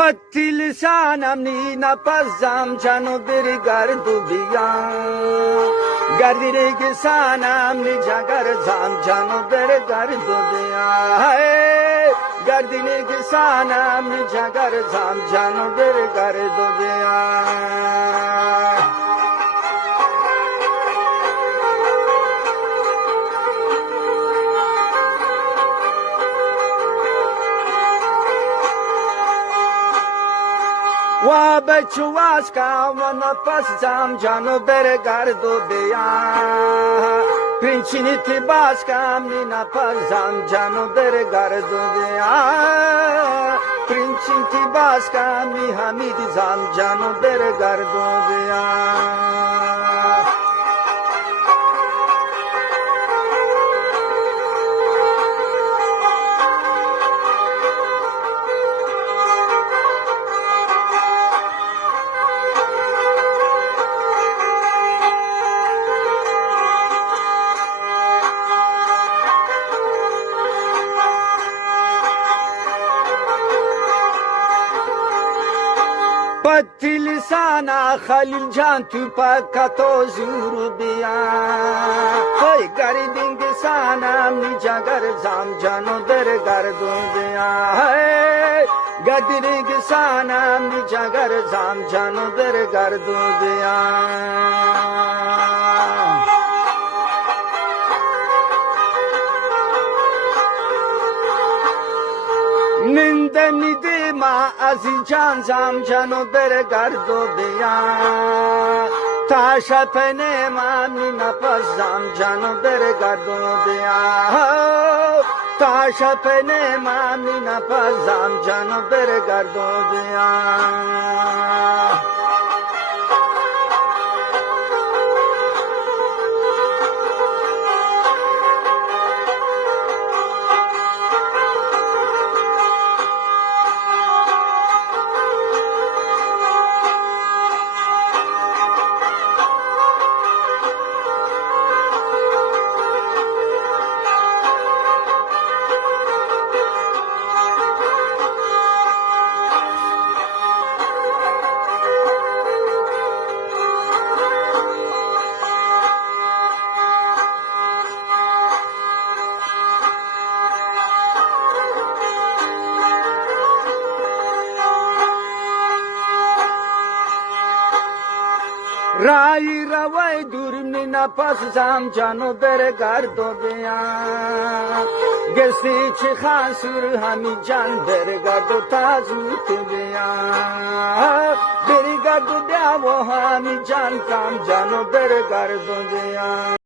پتی لسانم نی نپزم جانو بری گردو بیام گردی رگسانم نی جگر زم جانو بری گردو بیام گردی رگسانم نی جگر زم جانو بری گردو بیام و بچواس کام و نفس زم جانو بر گردو بیا پرینچینی تی باز کام نی نفس زم جانو بر گردو بیا پرینچین تی باز کام نی همیدی زم جانو بر گردو بیا پتی لسانا خلیل جان تو پکتو زورو بیا های گردینگ سانم نی جگر زم جانو در گردو بیا های گردینگ سانم نی جگر زم جانو در گردو بیا ننده میده ما از جان زم جانو بر گردو بیا تا شپنه ما نی نفس زم جانو بر گردو بیا تا شپنه ما نی نفس زم جانو بر گردو بیا رای روی دورم نی نفس زم جانو بر گردو بیا گستی چی خان سور همی جان بر گردو تازوت بیا بر گردو بیا و همی جان کام جانو بر گردو بیا